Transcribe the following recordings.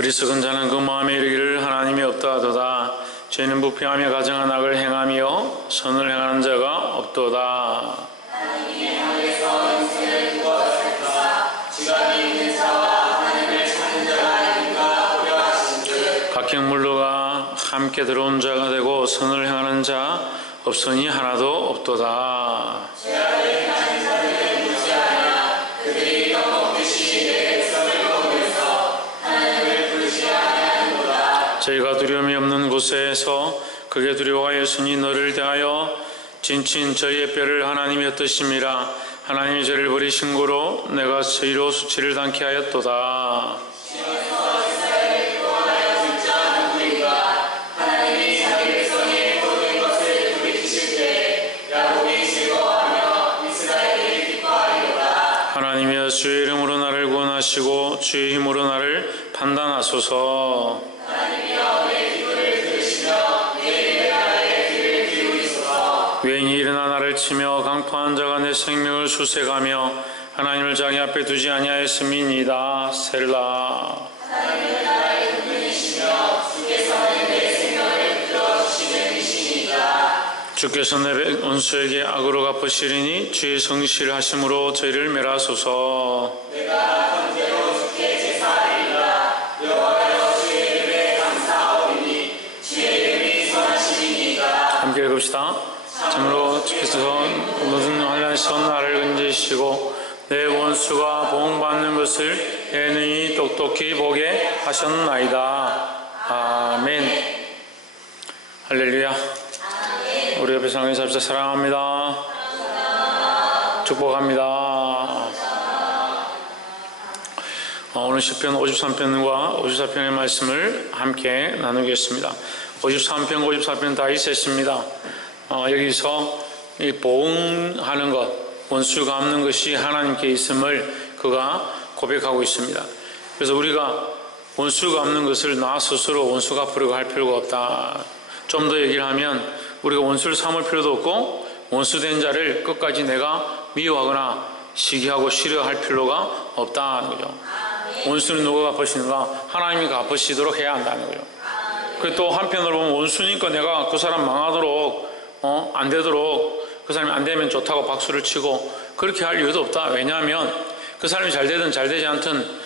어리석은 자는 그 마음에 이르기를 하나님이 없다 하도다. 죄는 부패하며 가정한 악을 행하며 선을 행하는 자가 없도다. 하나님의 하늘에서 인생을 구원하셨다. 지각이 있는 자와 하나님을 찾는 자가 아닌가 고려하신 듯 각형물로가 함께 들어온 자가 되고 선을 행하는 자 없으니 하나도 없도다. 죄악을 행하는 자들은 무지하냐. 그들이 떡먹듯이 내 백성을 먹으면서 하나님을 부르지 아니하는도다. 저희가 두려움이 없는 곳에서 그게 두려워하였으니 너를 대하여 진친 저희의 뼈를 하나님이 흩으심이라. 하나님이 저를 버리신 고로 내가 저희로 수치를 당케 하였도다. 시온에서 이스라엘을 구원하여 줄 자 누구인가. 하나님이 자기 백성의 모든 것을 돌이키실 때 야곱이 즐거워하며 이스라엘이 기뻐하리로다. 하나님이여 주의 이름으로 나를 구원하시고 주의 힘으로 나를 판단하소서. 하나님이여 내 기도를 들으시며 내 입에 나의 귀를 기울이소서. 외인이 일어나 나를 치며 강포한 자가 내 생명을 수색하며 하나님을 자기 앞에 두지 아니하였음이니이다. 셀라. 하나님은 나의 군인이시며 주께서는 내 생명을 들어주시는 이시니이다. 주께서 내 원수에게 악으로 갚으시리니 주의 성실을 하심으로 저희를 멸하소서. 내가 악한 대로 주께 제사하리이다. 여호와여 주의 이름에 감사하오니 주의 이름이 선하심이니이다. 함께 읽읍시다. 참으로 주께서 모든 환난에서 나를 건지시고 내 원수가 보응받는 것을 내 눈이 똑똑히 보게 하셨나이다. 아멘. 할렐루야. 우리 옆에 상황에 잡자. 사랑합니다. 축복합니다. 오늘 시편 53편과 54편의 말씀을 함께 나누겠습니다. 53편, 54편 다 있었습니다. 여기서 이 보응하는 것, 원수 갚는 것이 하나님께 있음을 그가 고백하고 있습니다. 그래서 우리가 원수 갚는 것을 나 스스로 원수 갚으려고 할 필요가 없다. 좀 더 얘기를 하면 우리가 원수를 삼을 필요도 없고 원수된 자를 끝까지 내가 미워하거나 시기하고 싫어할 필요가 없다는 거죠. 원수는 누가 갚으시는가? 하나님이 갚으시도록 해야 한다는 거죠. 그리고 또 한편으로 보면 원수니까 내가 그 사람 망하도록 안 되도록 그 사람이 안 되면 좋다고 박수를 치고 그렇게 할 이유도 없다. 왜냐하면 그 사람이 잘 되든 잘 되지 않든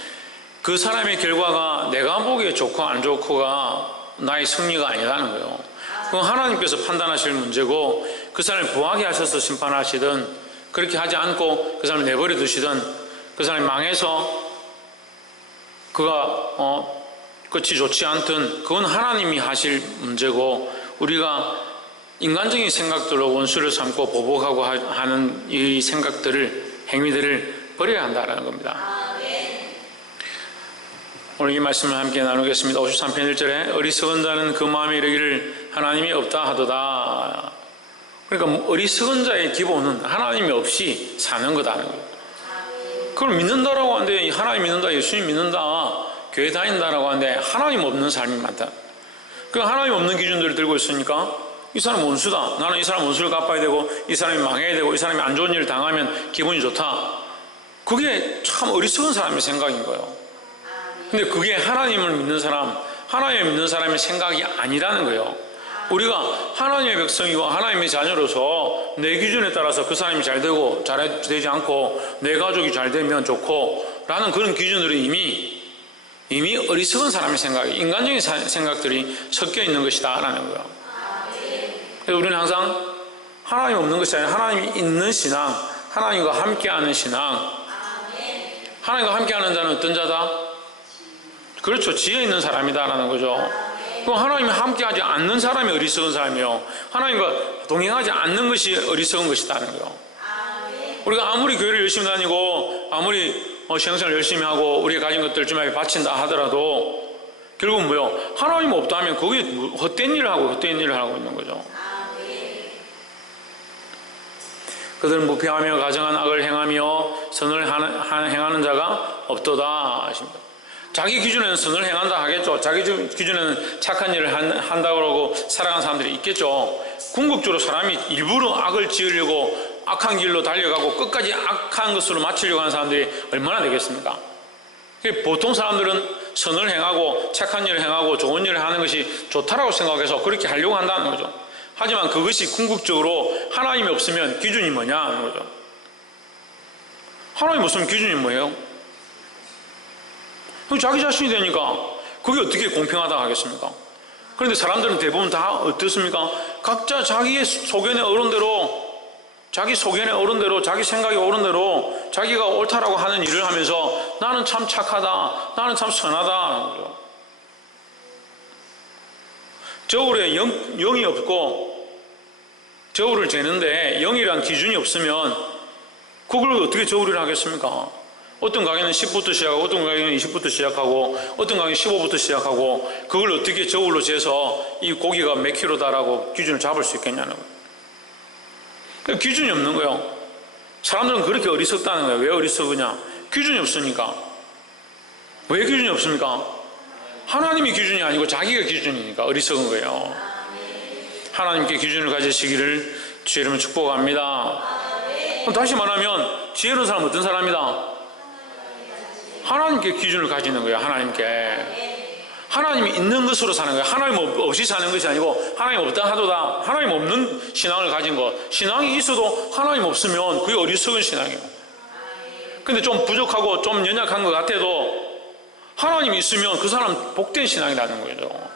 그 사람의 결과가 내가 보기에 좋고 안 좋고가 나의 승리가 아니라는 거예요. 그건 하나님께서 판단하실 문제고 그 사람을 부하게 하셔서 심판하시든 그렇게 하지 않고 그 사람을 내버려 두시든 그 사람이 망해서 그가 끝이 좋지 않든 그건 하나님이 하실 문제고 우리가 인간적인 생각들로 원수를 삼고 보복하고 하는 이 생각들을 행위들을 버려야 한다는 겁니다. 오늘 이 말씀을 함께 나누겠습니다. 53편 1절에 어리석은 자는 그 마음에 이르기를 하나님이 없다 하도다. 그러니까 어리석은 자의 기본은 하나님이 없이 사는 거다는 거예요. 그걸 믿는다라고 하는데 하나님 믿는다, 예수님 믿는다, 교회 다닌다라고 하는데 하나님 없는 삶이 많다. 그 하나님 없는 기준들을 들고 있으니까 이 사람 원수다. 나는 이 사람 원수를 갚아야 되고 이 사람이 망해야 되고 이 사람이 안 좋은 일을 당하면 기분이 좋다. 그게 참 어리석은 사람의 생각인 거예요. 근데 그게 하나님을 믿는 사람, 하나님을 믿는 사람의 생각이 아니라는 거예요. 우리가 하나님의 백성이고 하나님의 자녀로서 내 기준에 따라서 그 사람이 잘 되고 잘 되지 않고 내 가족이 잘 되면 좋고 라는 그런 기준으로 이미 어리석은 사람의 생각이, 인간적인 생각들이 섞여 있는 것이다 라는 거예요. 그래서 우리는 항상 하나님 없는 것이 아니라 하나님이 있는 신앙, 하나님과 함께하는 신앙. 하나님과 함께하는 자는 어떤 자다? 그렇죠. 지혜 있는 사람이다라는 거죠. 그럼 하나님이 함께하지 않는 사람이 어리석은 사람이요. 하나님과 동행하지 않는 것이 어리석은 것이다는 거예요. 우리가 아무리 교회를 열심히 다니고 아무리 신앙생활 열심히 하고 우리가 가진 것들 주님에게 바친다 하더라도 결국은 뭐요? 하나님 없다 하면 그게 헛된 일을 하고 있는 거죠. 그들은 부패하며 가정한 악을 행하며 선을 행하는 자가 없도다 하십니다. 자기 기준에는 선을 행한다 하겠죠. 자기 기준에는 착한 일을 한다고 그러고 살아가는 사람들이 있겠죠. 궁극적으로 사람이 일부러 악을 지으려고 악한 길로 달려가고 끝까지 악한 것으로 마치려고 하는 사람들이 얼마나 되겠습니까? 보통 사람들은 선을 행하고 착한 일을 행하고 좋은 일을 하는 것이 좋다라고 생각해서 그렇게 하려고 한다는 거죠. 하지만 그것이 궁극적으로 하나님이 없으면 기준이 뭐냐 하는 거죠. 하나님 없으면 기준이 뭐예요? 자기 자신이 되니까 그게 어떻게 공평하다 하겠습니까? 그런데 사람들은 대부분 다 어떻습니까? 각자 자기의 소견에 어른 대로, 자기 소견에 어른 대로, 자기 생각에 어른 대로 자기가 옳다라고 하는 일을 하면서 나는 참 착하다, 나는 참 선하다. 저울에 영이 없고 저울을 재는데 영이란 기준이 없으면 그걸 어떻게 저울을 하겠습니까? 어떤 가게는 10부터 시작하고 어떤 가게는 20부터 시작하고 어떤 가게는 15부터 시작하고 그걸 어떻게 저울로 재서 이 고기가 몇 킬로다라고 기준을 잡을 수 있겠냐는 거예요. 기준이 없는 거예요. 사람들은 그렇게 어리석다는 거예요. 왜 어리석으냐? 기준이 없으니까. 왜 기준이 없습니까? 하나님이 기준이 아니고 자기가 기준이니까 어리석은 거예요. 하나님께 기준을 가지시기를 주의 이름으로 축복합니다. 다시 말하면 지혜로운 사람은 어떤 사람이다? 하나님께 기준을 가지는 거예요. 하나님께. 하나님이 있는 것으로 사는 거예요. 하나님 없이 사는 것이 아니고 하나님 없다 하도다. 하나님 없는 신앙을 가진 것. 신앙이 있어도 하나님 없으면 그게 어리석은 신앙이에요. 근데 좀 부족하고 좀 연약한 것 같아도 하나님이 있으면 그 사람 복된 신앙이라는 거죠.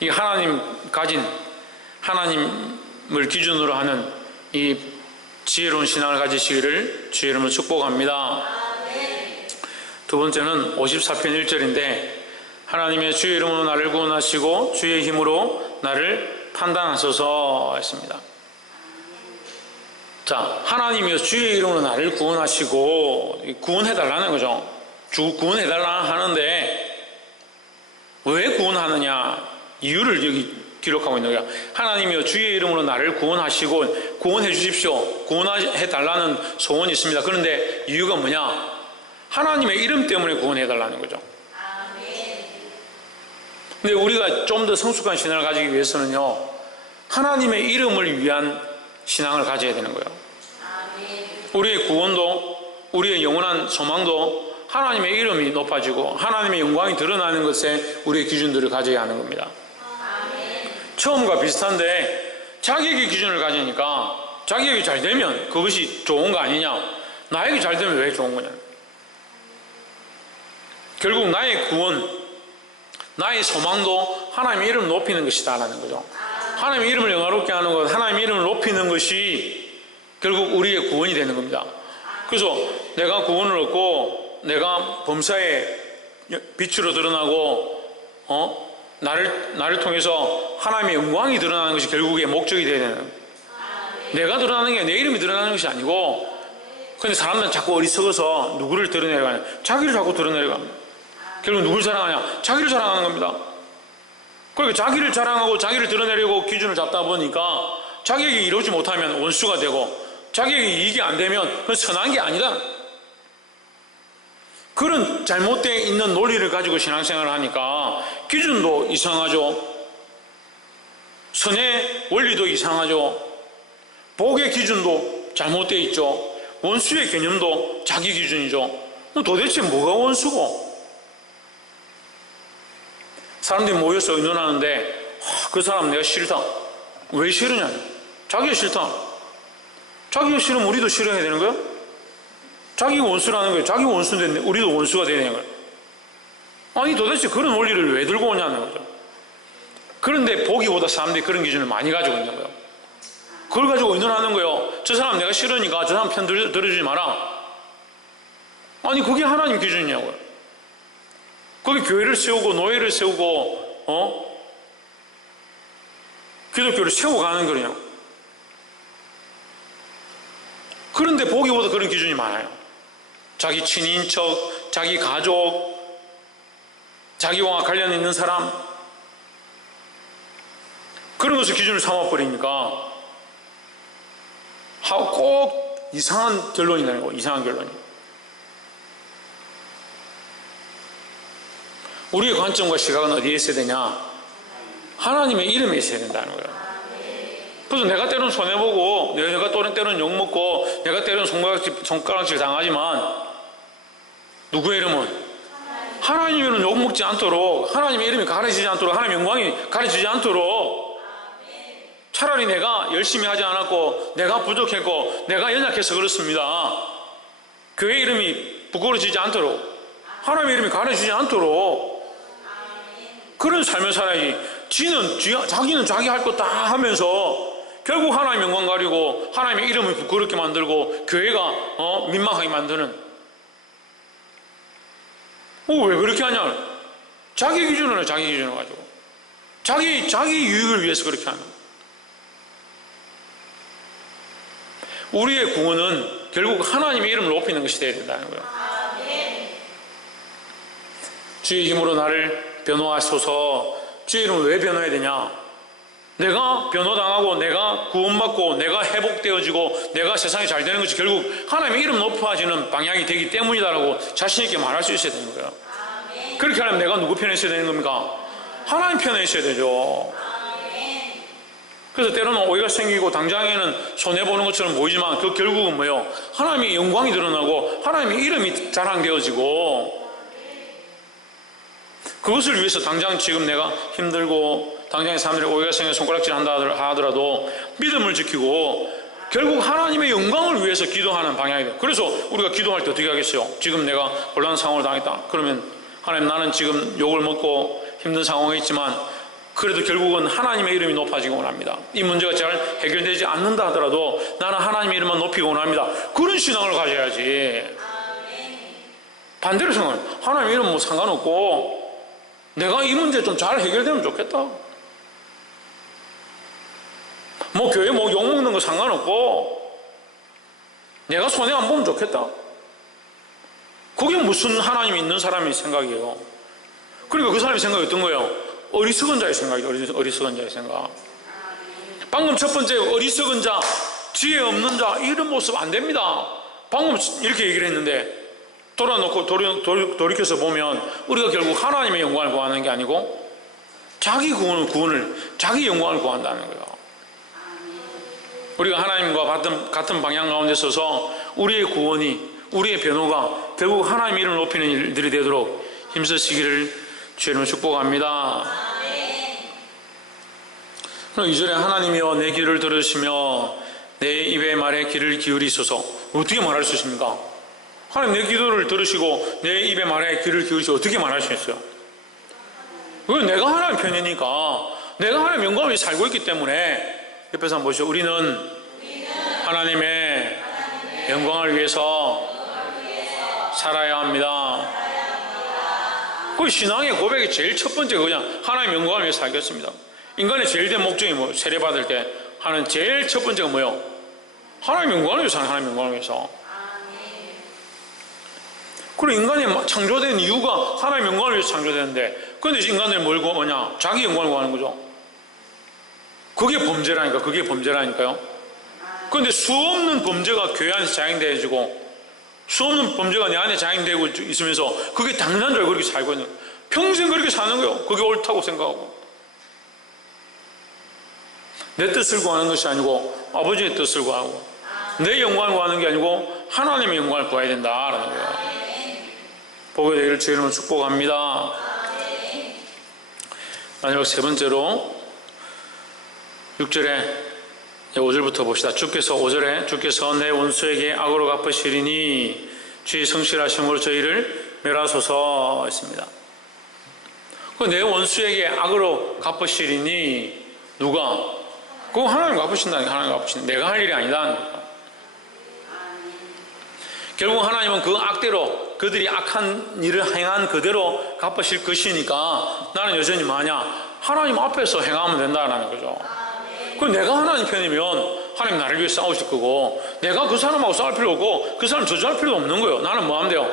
이 하나님 가진, 하나님을 기준으로 하는 이 지혜로운 신앙을 가지시기를 주의 이름으로 축복합니다. 두 번째는 54편 1절인데 하나님의 주의 이름으로 나를 구원하시고 주의 힘으로 나를 판단하소서 했습니다. 자, 하나님이여 주의 이름으로 나를 구원하시고 구원해달라는 거죠. 구원해달라 하는데 왜 구원하느냐 이유를 여기 기록하고 있는 거야. 하나님이여 주의 이름으로 나를 구원하시고 구원해 주십시오. 구원해달라는 소원이 있습니다. 그런데 이유가 뭐냐? 하나님의 이름 때문에 구원해달라는 거죠. 근데 우리가 좀 더 성숙한 신앙을 가지기 위해서는요, 하나님의 이름을 위한 신앙을 가져야 되는 거예요. 우리의 구원도, 우리의 영원한 소망도 하나님의 이름이 높아지고 하나님의 영광이 드러나는 것에 우리의 기준들을 가져야 하는 겁니다. 처음과 비슷한데 자기에게 기준을 가지니까 자기에게 잘 되면 그것이 좋은 거 아니냐, 나에게 잘 되면 왜 좋은 거냐. 결국 나의 구원, 나의 소망도 하나님의 이름을 높이는 것이다라는 거죠. 하나님의 이름을 영화롭게 하는 것, 하나님의 이름을 높이는 것이 결국 우리의 구원이 되는 겁니다. 그래서 내가 구원을 얻고 내가 범사에 빛으로 드러나고 나를 통해서 하나님의 영광이 드러나는 것이 결국의 목적이 되어야 되는 거예요. 내가 드러나는 게 내 이름이 드러나는 것이 아니고, 근데 사람들은 자꾸 어리석어서 누구를 드러내려고 하냐, 자기를 자꾸 드러내려고 합니다. 결국 누굴 자랑하냐? 자기를 자랑하는 겁니다. 그러니까 자기를 자랑하고 자기를 드러내려고 기준을 잡다 보니까 자기에게 이루지 못하면 원수가 되고 자기에게 이익이 안 되면 그건 선한 게 아니다. 그런 잘못되어 있는 논리를 가지고 신앙생활을 하니까 기준도 이상하죠. 선의 원리도 이상하죠. 복의 기준도 잘못되어 있죠. 원수의 개념도 자기 기준이죠. 도대체 뭐가 원수고? 사람들이 모여서 의논하는데 그 사람 내가 싫다. 왜 싫으냐? 자기가 싫다. 자기가 싫으면 우리도 싫어해야 되는 거야? 자기가 원수라는 거예요. 자기가 원수인데 우리도 원수가 되는 거예요. 아니 도대체 그런 원리를 왜 들고 오냐는 거죠. 그런데 보기보다 사람들이 그런 기준을 많이 가지고 있는 거예요. 그걸 가지고 의논하는 거예요. 저 사람 내가 싫으니까 저 사람 편 들어주지 마라. 아니 그게 하나님 기준이냐고요. 거기 교회를 세우고 노예를 세우고 기독교를 세워가는 거냐. 그런데 보기보다 그런 기준이 많아요. 자기 친인척, 자기 가족, 자기와 관련 있는 사람, 그런 것을 기준을 삼아버리니까 꼭 이상한 결론이 나는 거예요. 이상한 결론이. 우리의 관점과 시각은 어디에 있어야 되냐? 하나님의 이름에 있어야 된다는 거예요. 그래서 내가 때로는 손해보고 내가 때로는 욕먹고 내가 때로는 손가락질 당하지만 누구의 이름은? 하나님 이름은 욕먹지 않도록, 하나님의 이름이 가려지지 않도록, 하나님의 영광이 가려지지 않도록, 차라리 내가 열심히 하지 않았고 내가 부족했고 내가 연약해서 그렇습니다. 교회 이름이 부끄러지지 않도록, 하나님의 이름이 가려지지 않도록 그런 삶을 살아야지. 자기는 자기 할 거 다 하면서 결국 하나님 영광 가리고 하나님의 이름을 부끄럽게 만들고 교회가 민망하게 만드는. 왜 그렇게 하냐? 자기 기준으로 가지고 자기 유익을 위해서 그렇게 하는. 우리의 구원은 결국 하나님의 이름을 높이는 것이 되어야 된다는 거예요. 주의 이름으로 나를 변호하소서. 주의 이름을 왜 변호해야 되냐? 내가 변호당하고 내가 구원받고 내가 회복되어지고 내가 세상에 잘 되는 것이 결국 하나님의 이름 높아지는 방향이 되기 때문이다라고 자신 있게 말할 수 있어야 되는 거예요. 그렇게 하려면 내가 누구 편에 있어야 되는 겁니까? 하나님 편에 있어야 되죠. 그래서 때로는 오해가 생기고 당장에는 손해보는 것처럼 보이지만 그 결국은 뭐예요? 하나님의 영광이 드러나고 하나님의 이름이 자랑되어지고, 그것을 위해서 당장 지금 내가 힘들고 당장에 사람들이 오해가 생겨 손가락질 한다 하더라도 믿음을 지키고 결국 하나님의 영광을 위해서 기도하는 방향이 돼요. 그래서 우리가 기도할 때 어떻게 하겠어요? 지금 내가 곤란한 상황을 당했다. 그러면 하나님, 나는 지금 욕을 먹고 힘든 상황에 있지만 그래도 결국은 하나님의 이름이 높아지기 원합니다. 이 문제가 잘 해결되지 않는다 하더라도 나는 하나님의 이름만 높이기 원합니다. 그런 신앙을 가져야지. 반대로 생각해. 하나님의 이름 뭐 상관없고 내가 이 문제 좀 잘 해결되면 좋겠다. 뭐 교회 뭐 욕먹는 거 상관없고 내가 손해 안 보면 좋겠다. 그게 무슨 하나님이 있는 사람의 생각이에요. 그러니까 그 사람의 생각이 어떤 거예요? 어리석은 자의 생각이죠. 어리석은 자의 생각. 방금 첫 번째 어리석은 자, 지혜 없는 자, 이런 모습 안 됩니다. 방금 이렇게 얘기를 했는데 돌아놓고 돌이켜서 보면 우리가 결국 하나님의 영광을 구하는 게 아니고 자기 구원을 자기 영광을 구한다는 거예요. 우리가 하나님과 같은 방향 가운데 서서 우리의 구원이, 우리의 변호가 결국 하나님의 이름을 높이는 일들이 되도록 힘쓰시기를 주님을 축복합니다. 그럼 2절에 하나님이여 내 귀를 들으시며 내 입의 말에 귀를 기울이소서. 어떻게 말할 수 있습니까? 하나님 내 기도를 들으시고 내 입의 말에 귀를 기울이시고 어떻게 말할 수 있어요? 그건 내가 하나님 편이니까, 내가 하나님 영광을 살고 있기 때문에. 옆에서 한번 보시죠. 우리는 하나님의 영광을 위해서 살아야 합니다. 그 신앙의 고백의 제일 첫 번째 그냥 하나님 영광을 위해서 살겠습니다. 인간의 제일 된 목적이 뭐 세례받을 때 하는 제일 첫 번째가 뭐예요? 하나님 영광을 위해서 사는, 하나님 영광을 위해서. 그리고 인간이 창조된 이유가 하나님 영광을 위해서 창조되는데, 그런데 인간들이 뭘 구하냐? 자기 영광을 구하는 거죠. 그게 범죄라니까요. 그런데 수없는 범죄가 교회 안에서 자행되어지고 수없는 범죄가 내 안에 자행되고 있으면서 그게 당연한 줄 알고 그렇게 살고 있는 거예요. 평생 그렇게 사는 거예요. 그게 옳다고 생각하고. 내 뜻을 구하는 것이 아니고 아버지의 뜻을 구하고 내 영광을 구하는 게 아니고 하나님의 영광을 구해야 된다라는 거예요. 보게 되기를 주의 이름으로 축복합니다. 마지막 세 번째로 6절에 5절부터 봅시다. 주께서 5절에 주께서 내 원수에게 악으로 갚으시리니 주의 성실하심으로 저희를 멸하소서 했습니다. 내 원수에게 악으로 갚으시리니 누가? 그거 하나님 갚으신다니까. 하나님 갚으신다. 내가 할 일이 아니다. 결국 하나님은 그 악대로 그들이 악한 일을 행한 그대로 갚으실 것이니까 나는 여전히 하나님 앞에서 행하면 된다는 거죠. 그럼 내가 하나님 편이면 하나님 나를 위해 싸우실 거고 내가 그 사람하고 싸울 필요 없고 그 사람 저주할 필요도 없는 거예요. 나는 뭐 하면 돼요?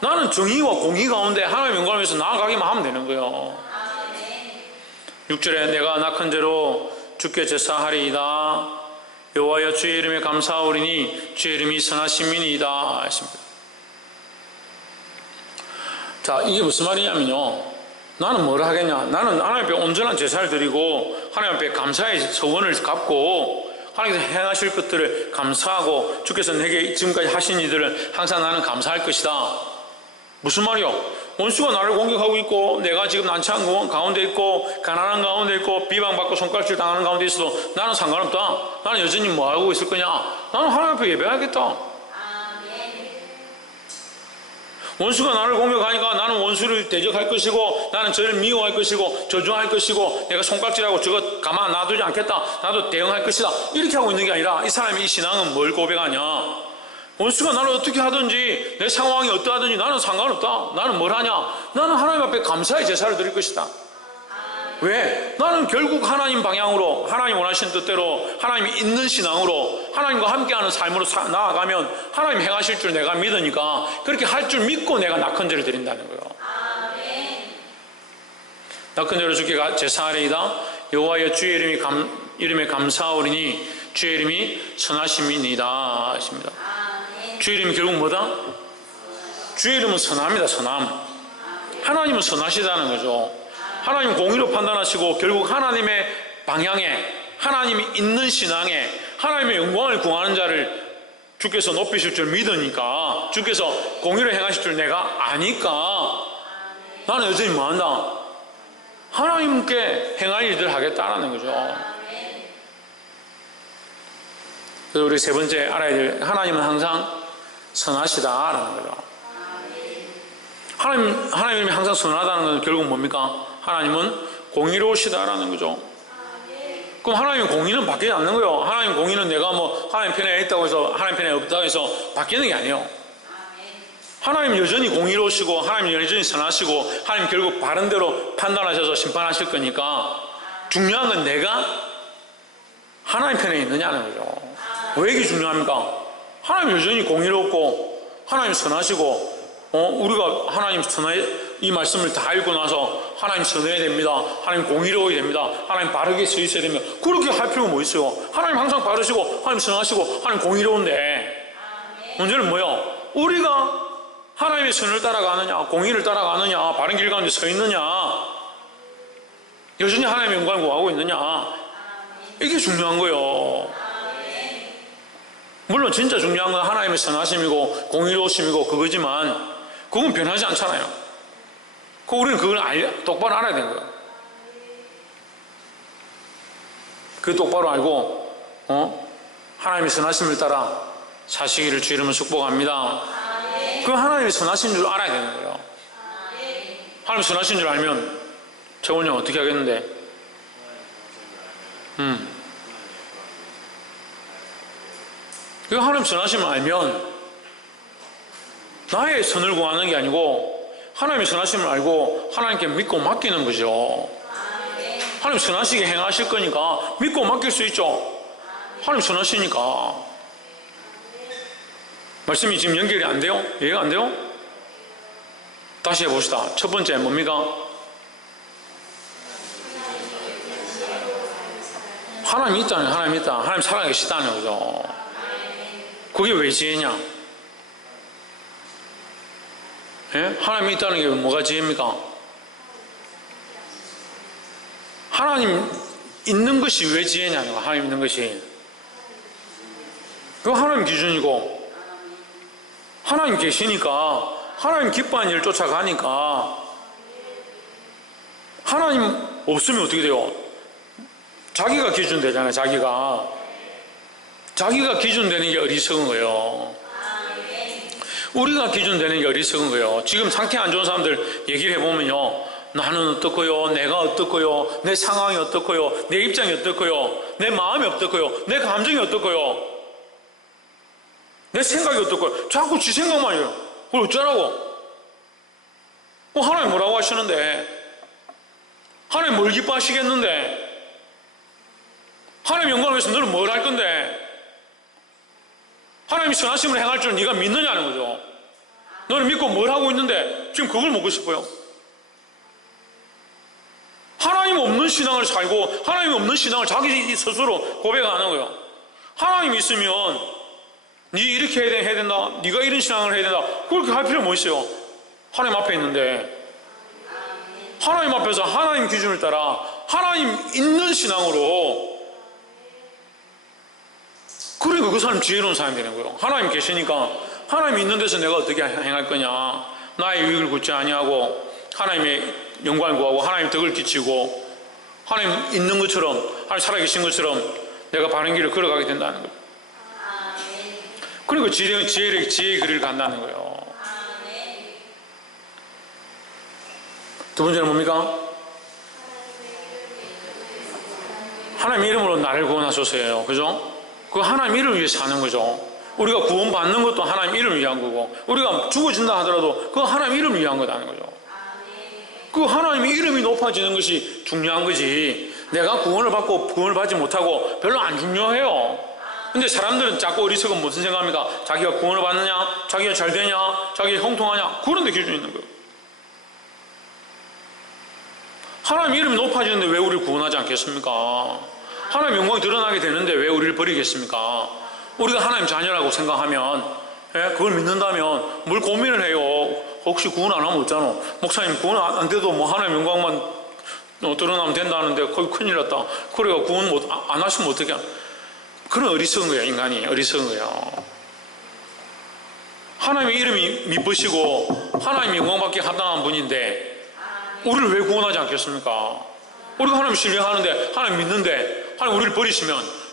나는 정의와 공의 가운데 하나님 영광을 위해서 나아가기만 하면 되는 거예요. 6절에 내가 낙한 죄로 주께 제사하리이다. 여호와여 주의 이름에 감사하오리니 주의 이름이 선하심이니이다 했습니다. 자, 이게 무슨 말이냐면요, 나는 뭘 하겠냐? 나는 하나님 앞에 온전한 제사를 드리고 하나님 앞에 감사의 서원을 갚고 하나님께서 행하실 것들을 감사하고 주께서 내게 지금까지 하신 일들을 항상 나는 감사할 것이다. 무슨 말이요? 원수가 나를 공격하고 있고 내가 지금 난처한 가운데 있고 가난한 가운데 있고 비방받고 손가락질 당하는 가운데 있어도 나는 상관없다. 나는 여전히 뭐 하고 있을 거냐? 나는 하나님 앞에 예배하겠다. 원수가 나를 공격하니까 나는 원수를 대적할 것이고 나는 저를 미워할 것이고 저주할 것이고 내가 손가락질하고 저거 가만 놔두지 않겠다. 나도 대응할 것이다. 이렇게 하고 있는 게 아니라 이 사람의 이 신앙은 뭘 고백하냐? 원수가 나를 어떻게 하든지 내 상황이 어떠하든지 나는 상관없다. 나는 뭘 하냐? 나는 하나님 앞에 감사의 제사를 드릴 것이다. 왜? 나는 결국 하나님 방향으로 하나님 원하시는 뜻대로 하나님이 있는 신앙으로 하나님과 함께하는 삶으로 나아가면 하나님 행하실 줄 내가 믿으니까 그렇게 할 줄 믿고 내가 낙헌제를 드린다는 거예요. 낙헌제로 주께 제사하리이다. 여호와여 주의 이름에 감사하오리니 주의 이름이 선하심이니이다 하십니다. 주의 이름이 결국 뭐다? 주의 이름은 선합니다. 선함. 하나님은 선하시다는 거죠. 하나님 공의로 판단하시고 결국 하나님의 방향에 하나님이 있는 신앙에 하나님의 영광을 구하는 자를 주께서 높이실 줄 믿으니까 주께서 공의로 행하실 줄 내가 아니까 나는 여전히 뭐한다? 하나님께 행할 일들 하겠다라는 거죠. 그래서 우리 세 번째 알아야 될 하나님은 항상 선하시다라는 거죠. 하나님이 항상 선하다는 것은 결국 뭡니까? 하나님은 공의로우시다라는 거죠. 그럼 하나님의 공의는 바뀌지 않는 거예요. 하나님 공의는 내가 뭐 하나님 편에 있다고 해서 하나님 편에 없다고 해서 바뀌는 게 아니에요. 하나님 여전히 공의로우시고 하나님 여전히 선하시고 하나님 결국 바른 대로 판단하셔서 심판하실 거니까 중요한 건 내가 하나님 편에 있느냐는 거죠. 왜 이게 중요합니까? 하나님 여전히 공의롭고 하나님 선하시고 우리가 하나님 이 말씀을 다 읽고 나서 하나님 선해야 됩니다. 하나님 공의로워야 됩니다. 하나님 바르게 서 있어야 됩니다. 그렇게 할 필요가 뭐 있어요? 하나님 항상 바르시고 하나님 선하시고 하나님 공의로운데 문제는 뭐예요? 우리가 하나님의 선을 따라가느냐 공의를 따라가느냐 바른 길 가운데 서 있느냐 여전히 하나님의 영광을 구하고 있느냐 이게 중요한 거예요. 물론 진짜 중요한 건 하나님의 선하심이고 공의로우심이고 그거지만 그건 변하지 않잖아요. 우리는 그걸 똑바로 알아야 되는 거예요. 그 똑바로 알고 하나님의 선하심을 따라 사시기를 주 이름으로 축복합니다. 그 하나님의 선하신 줄 알아야 되는 거예요. 하나님 선하신 줄 알면 재원이 형 어떻게 하겠는데? 그 하나님 선하심을 알면 나의 선을 구하는 게 아니고 하나님의 선하심을 알고 하나님께 믿고 맡기는 거죠. 하나님 선하시게 행하실 거니까 믿고 맡길 수 있죠. 하나님 선하시니까. 말씀이 지금 연결이 안 돼요? 이해가 안 돼요? 다시 해봅시다. 첫 번째 뭡니까? 하나님이 있다는 거예요. 하나님이 있다. 하나님 살아계시다는 거죠. 그게 왜 지혜냐? 예? 하나님이 있다는 게 뭐가 지혜입니까? 하나님 있는 것이 왜 지혜냐는 거야. 하나님 있는 것이. 그거 하나님 기준이고 하나님 계시니까 하나님 기뻐하는 일을 쫓아가니까 하나님 없으면 어떻게 돼요? 자기가 기준 되잖아요. 자기가 기준되는 게 어리석은 거예요. 우리가 기준되는 게 어리석은 거예요. 지금 상태 안 좋은 사람들 얘기를 해보면요. 나는 어떻고요? 내가 어떻고요? 내 상황이 어떻고요? 내 입장이 어떻고요? 내 마음이 어떻고요? 내 감정이 어떻고요? 내 생각이 어떻고요? 자꾸 지 생각만 해요. 그걸 어쩌라고? 하나님 뭐라고 하시는데? 하나님 뭘 기뻐하시겠는데? 하나님 영광을 위해서 너는 뭘 할 건데? 하나님이 선하심을 행할 줄 네가 믿느냐는 거죠. 너는 믿고 뭘 하고 있는데 지금 그걸 묻고 싶어요. 하나님 없는 신앙을 살고 하나님 없는 신앙을 자기 스스로 고백하는 거예요. 하나님 있으면 네 이렇게 해야 된다. 네가 이런 신앙을 해야 된다. 그렇게 할 필요 뭐 있어요? 하나님 앞에 있는데 하나님 앞에서 하나님 기준을 따라 하나님 있는 신앙으로 그러니까 그 사람 지혜로운 사람이 되는 거예요. 하나님 계시니까 하나님 있는 데서 내가 어떻게 행할 거냐? 나의 유익을 굳지 아니하고 하나님의 영광을 구하고 하나님 덕을 끼치고 하나님 있는 것처럼 하나님 살아계신 것처럼 내가 바른 길을 걸어가게 된다는 거예요. 그리고 지혜의 길을 간다는 거예요. 두 번째는 뭡니까? 하나님 이름으로 나를 구원하소서예요. 그죠? 그 하나님 이름을 위해 사는 거죠. 우리가 구원받는 것도 하나님 이름을 위한 거고, 우리가 죽어진다 하더라도 그 하나님 이름을 위한 거라는 거죠. 그 하나님의 이름이 높아지는 것이 중요한 거지, 내가 구원을 받고 구원을 받지 못하고 별로 안 중요해요. 근데 사람들은 자꾸 어리석은 무슨 생각합니까? 자기가 구원을 받느냐, 자기가 잘 되냐, 자기가 형통하냐, 그런 데 기준이 있는 거예요. 하나님 이름이 높아지는데 왜 우리를 구원하지 않겠습니까? 하나님 영광이 드러나게 되는데 왜 우리를 버리겠습니까? 우리가 하나님 자녀라고 생각하면, 그걸 믿는다면 뭘 고민을 해요? 혹시 구원 안 하면 어쩌노? 목사님 구원 안 돼도 뭐 하나님 영광만 드러나면 된다는데 거의 큰일 났다. 그래가 구원 안 하시면 어떻게? 그런 어리석은 거예요. 인간이 어리석은 거예요. 하나님의 이름이 미쁘시고 하나님 영광받게 합당한 분인데 우리를 왜 구원하지 않겠습니까? 우리가 하나님 신뢰하는데, 하나님 믿는데 하나님 우리를 버리시면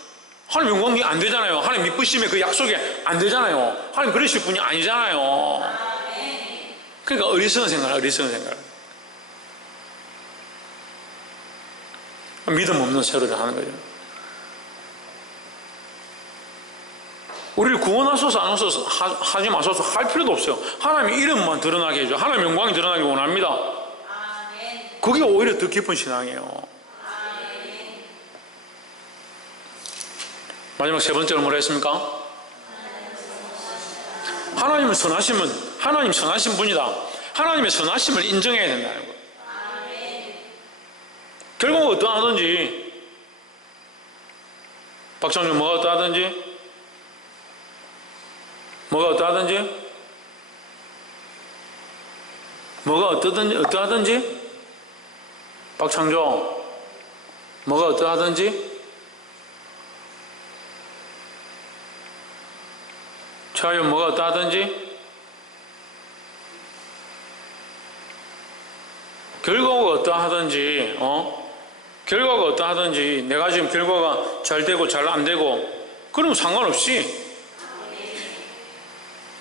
하나님 영광이 안 되잖아요. 하나님 미쁘심의 그 약속이 안 되잖아요. 하나님 그러실 분이 아니잖아요. 그러니까 어리석은 생각, 어리석은 생각. 믿음 없는 세로를 하는 거죠. 우리를 구원하소서 안 하소서 하지 마소서 할 필요도 없어요. 하나님의 이름만 드러나게 해줘. 하나님의 영광이 드러나기 원합니다. 그게 오히려 더 깊은 신앙이에요. 마지막 세 번째로 뭐라 했습니까? 하나님을 선하심은, 하나님 선하신 분이다. 하나님의 선하심을 인정해야 된다는 거예요. 결국 어떠하든지, 박정준 뭐가 어떠하든지, 뭐가 어떠하든지, 뭐가 어떠하든지, 박창조 뭐가 어떠하든지, 차윤 뭐가 어떠하든지, 결과가 어떠하든지, 결과가 어떠하든지, 내가 지금 결과가 잘 되고 잘 안 되고 그러면 상관없이,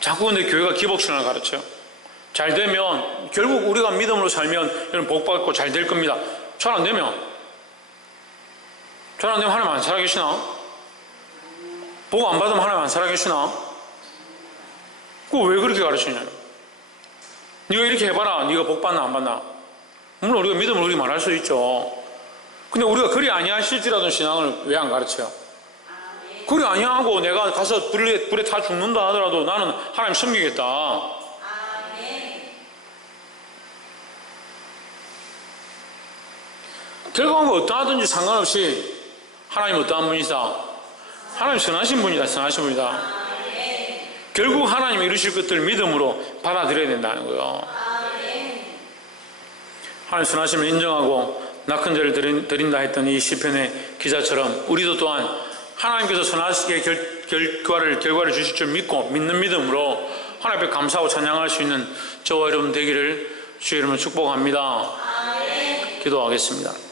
자꾸 근데 교회가 기복신앙을 가르쳐요. 잘 되면, 결국 우리가 믿음으로 살면 여러분 복 받고 잘 될 겁니다. 잘 안 되면 하나님 안 살아계시나? 복 안 받으면 하나님 안 살아계시나? 그거 왜 그렇게 가르치냐면, 네가 이렇게 해봐라, 네가 복 받나 안 받나? 물론 우리가 믿음을 그렇게 말할 수 있죠. 근데 우리가 그리 아니하실지라도 신앙을 왜 안 가르쳐요? 그리 아니하고 내가 가서 불에 타 죽는다 하더라도 나는 하나님 섬기겠다. 결과가 어떠하든지 상관없이 하나님 어떠한 분이다? 하나님 선하신 분이다. 선하신 분이다. 결국 하나님이 이루실 것들을 믿음으로 받아들여야 된다는 거예요. 하나님 선하심을 인정하고 낙헌제를 드린다 했던 이 시편의 기자처럼 우리도 또한 하나님께서 선하시게 결과를 주실 줄 믿고 믿는 믿음으로 하나님 앞에 감사하고 찬양할 수 있는 저와 여러분 되기를 주의 이름으로 축복합니다. 기도하겠습니다.